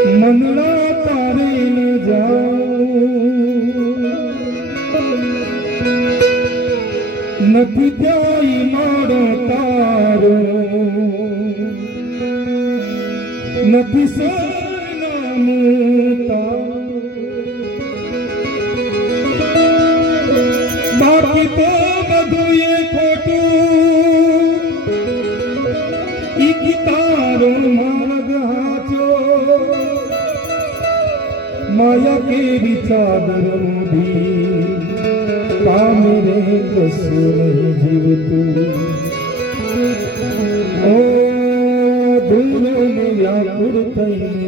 મનડા તારીને જાઉં નથી ત્યાં મારો તારો નથી સરનામું તારું બાકી તો બધું એ ખોટું ઈ તારો માર્ગ હાચો માયા કેવી ચાદર મોઢી પામે રે કશું નહીં જીવતું ઓ ધૂળને વ્યાકુળ થઈને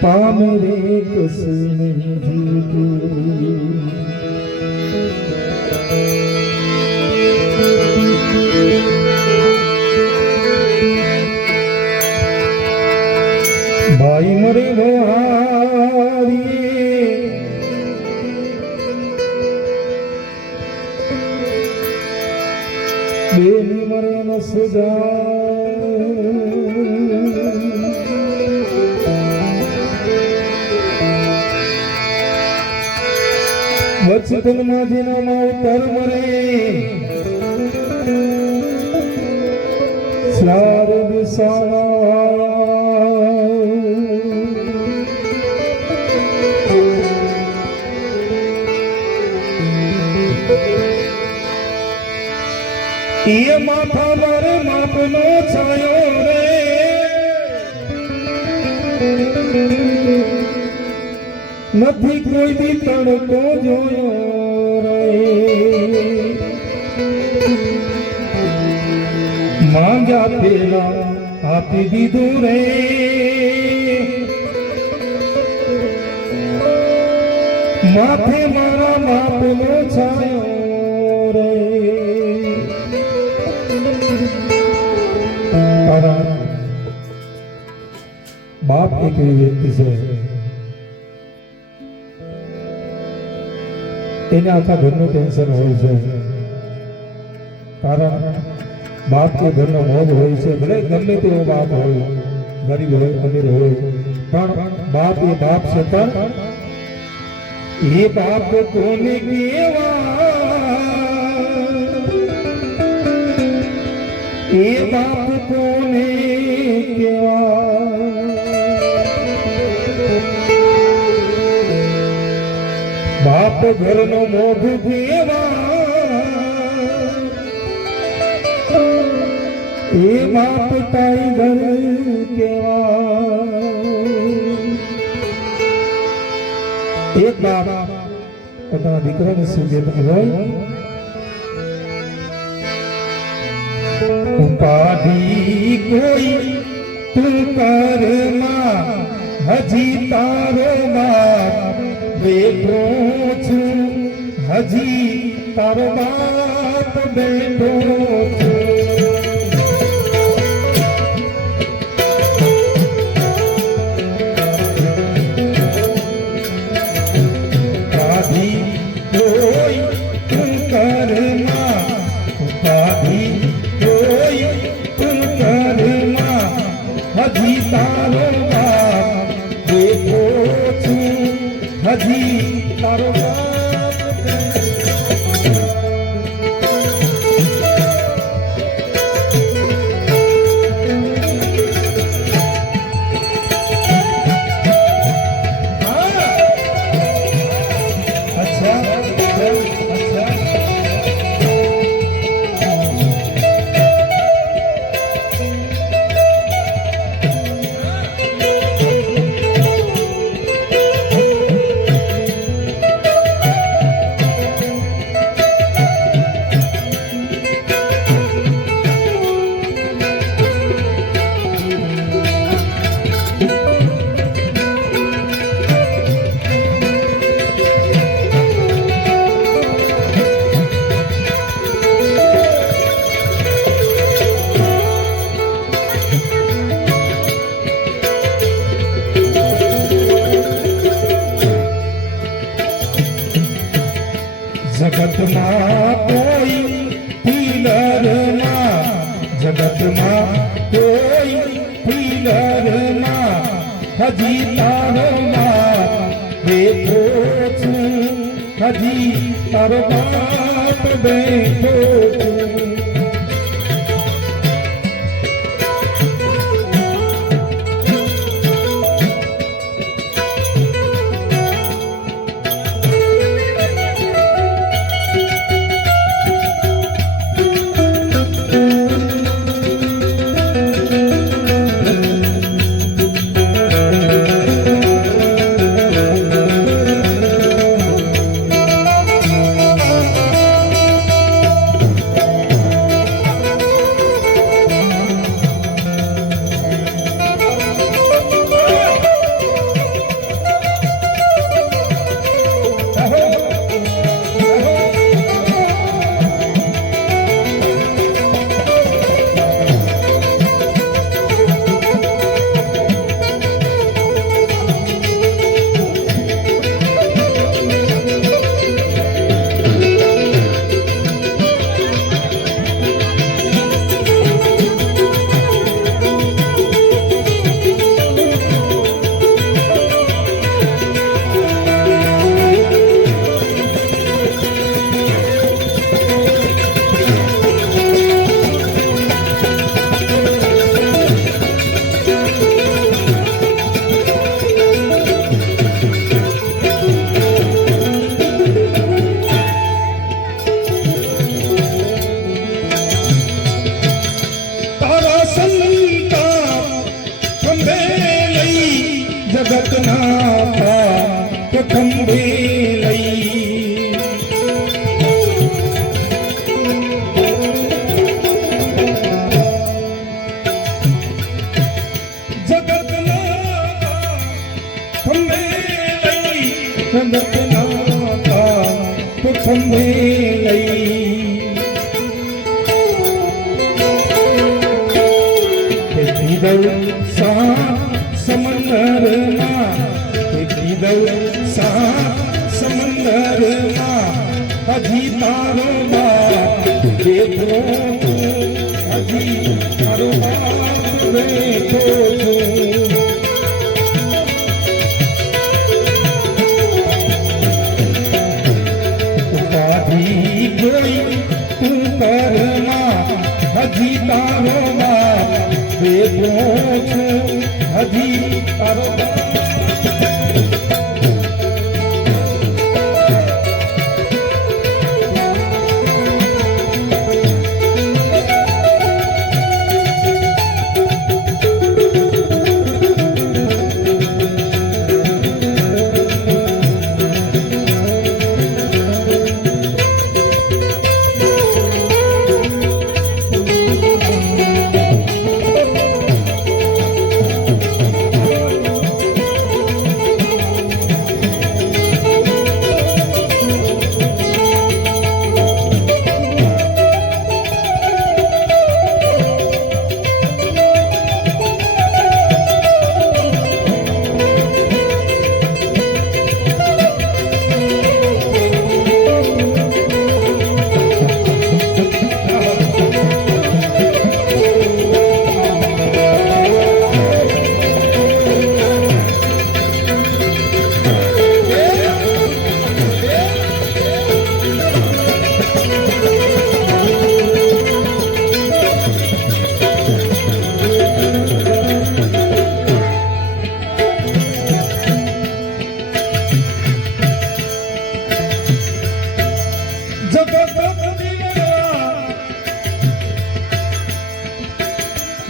પામે રે કશું નહીં જીવતું ભાઈ મરે વહારીએ બેની મરે ન સુજાય વચન માજીના માવતર મરે ચાર દિશાના એ માથા મારે માપનો છાયો રે નથી કોઈ દી તડકો જોયો રે માંગ્યા પેલા આપી દીધું રે માથે મારા માપનો છાયો રે बाप एक एवी व्यक्ति है એને આખા ઘરનું ટેન્શન હોય છે કારણ બાપ કે ઘરનો મોજ હોય છે ભલે ગમે તેવો બાપ હોય ગરીબ હોય અમીર હોય પણ બાપ એ બાપ છે પણ એ બાપ કોને કેવા એ બાપ કોને કેવા બાપ ઘરનો મોઢું દેવા એ બાપ ટાઈગર કેવા એક બાપ પોતાના દીકરાને સુજેત હોય ઉપાધિ કોઈ તું કરમાં હજી તારો બાપ બેઠો છું હજી તારો બાપ બેઠો છું હજી તારો બાપ બેઠો છું હજી તારો જગતમાં કોઈ પિલર ના જગતમાં કોઈ પિલર ના હજી તારો બાપ બેઠો છું, હજી તારો બાપ બેઠો છું. ખંભે લઈ જગતના ખંભે લઈ જગતના ખંભે લઈ સમંદરમાં હજી તારો બાપ બેઠો છું, હજી તારો બાપ બેઠો છું. ઉપાધિ જોઈ તું કરમાં હજી તારો બાપ બેઠો છું, હજી તારો બાપ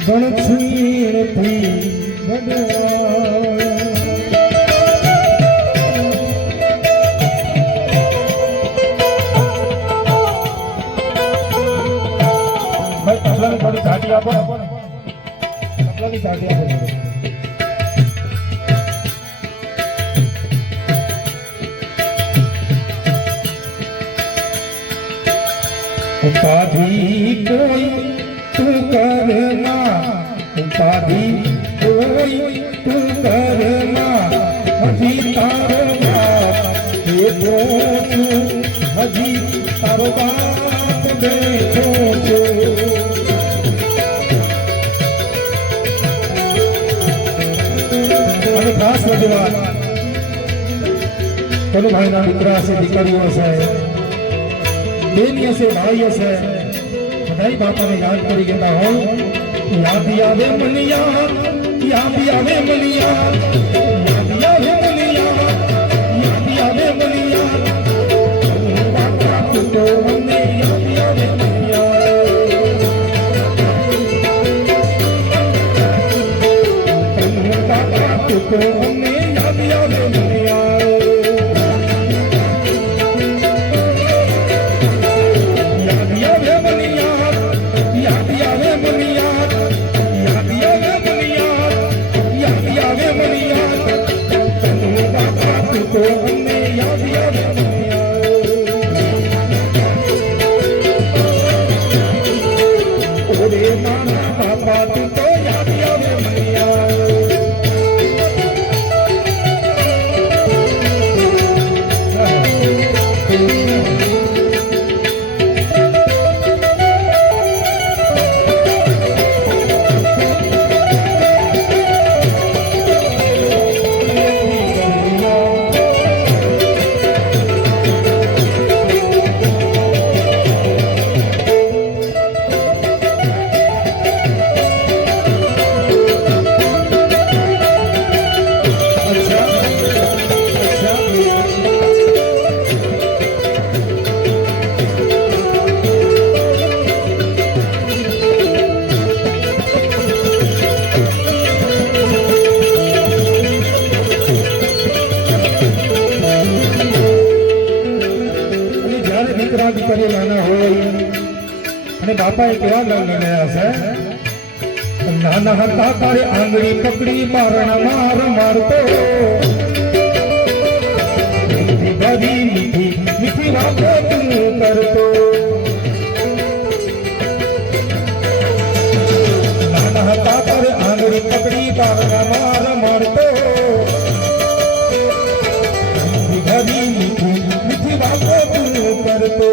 ગણછીણથી તબલાની થોડી ચાટી આપો, તબલાની ચાટી આપો. ઉપાધિ કોઈ તું કરના, ઉપાધિ કોઈ તું કરના, હજી તારો બાપ બેઠો છું, હજી તારો બાપ બેઠો છું. અને શાશ્વત કનુભાઈના દીકરા છે, દીકરીઓ છે, બેની હશે, ભાઈ હશે, બધાય બાપાને યાદ કરી ગયા હોય. યાદ આવે મનિયા, યાદ આવે મનિયા, યાદ આવે મનિયા, યાદ આવે મનિયા, બાપા તું તો મને યાદ આવે મનિયા. બાપા તું તો મને યાદ આવે મનિયા. દીકરી નાના હોય અને બાપાએ કેવા લગ્ન છે. નાના હતા તારે આંગળી પકડી મારણા માર મારતો, બધી મીઠી મીઠી વાતો તું કરતો. નાના હતા તારે આંગળી પકડી મારણા માર મારતો, બધી મીઠી મીઠી વાતો તું કરતો.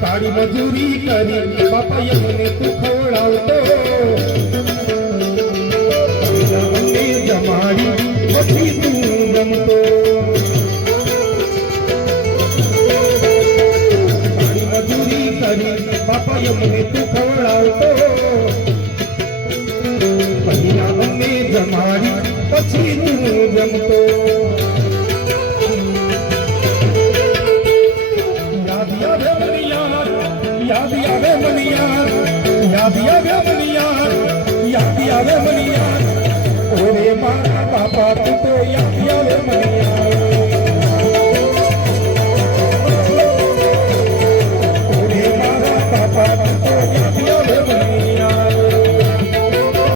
કાળી મજૂરી કરી બાપાએ મને તું ખવડાવતો, મને જમાડી પછી તું જમતો. કાળી મજૂરી કરી બાપાએ મને તું ખવડાવતો, પહેલા મને જમાડી પછી તું જમતો. યાદ આવે મનિયા, યાદ આવે મનિયા, યાદ આવે મનિયા.